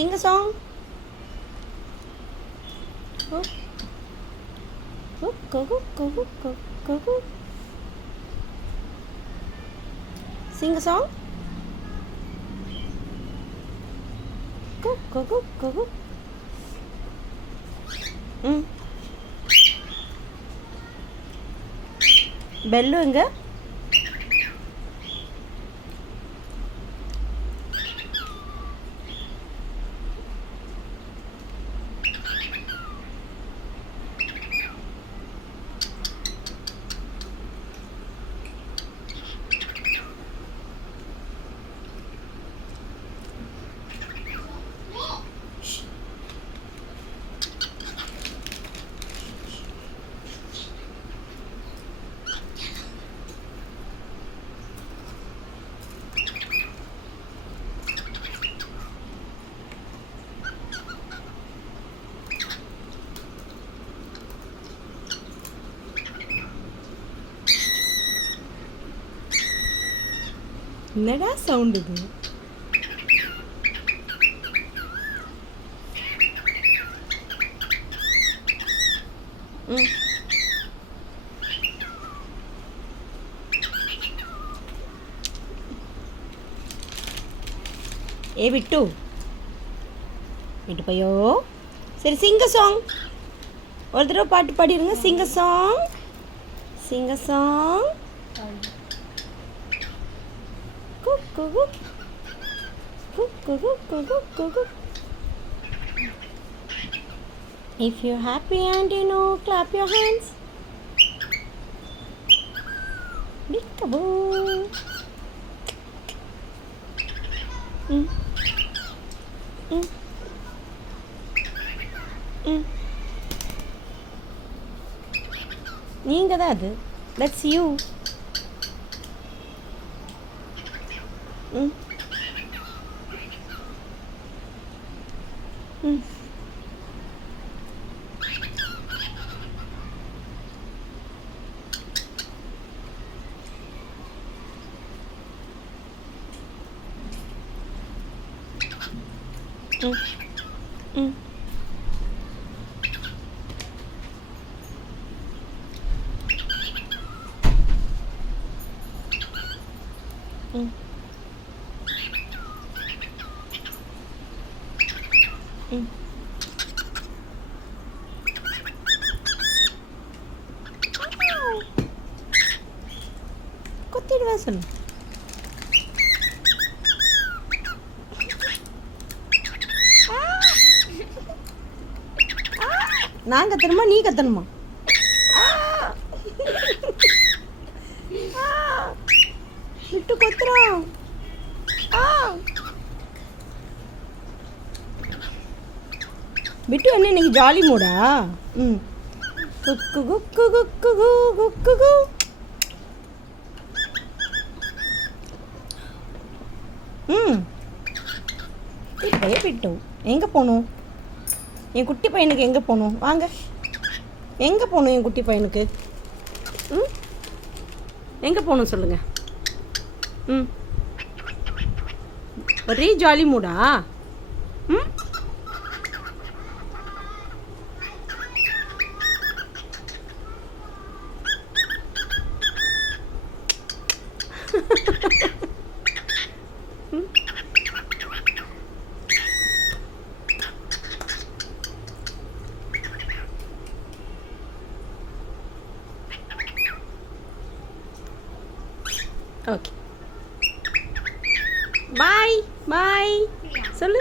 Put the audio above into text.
Sing a song. Go, go, go, go, go, go, go, go. Sing a song. Go, go, go, go, go. Bell எங்க? என்னடா sound இது? ஏ விட்டு விட்டு பையோ. சரி சிங்க சாங் ஒரு தடவை பாட்டு பாடிடுங்க. சிங்க சாங், சிங்க song. If you're happy and you know, clap your hands. Peekaboo. நீங்க தான் அது. That's you. கொத்திடுவா சொல்லு. நான் கத்தணுமா நீ கத்தணுமா? விட்டு கொத்துறோம். விட்டு என்ன இன்னைக்கு ஜாலி மூடா? குக்கு குக்கு குக்கு குக்கு கு. இப்போயே விட்டோம். எங்கே போகணும்? என் குட்டி பையனுக்கு எங்கே போகணும்? வாங்க. எங்கே போகணும் என் குட்டி பையனுக்கு? எங்கே போகணும் சொல்லுங்கள். ஒரே ஜாலி மூடா? ஓகே பாய் பாய் சொல்லு.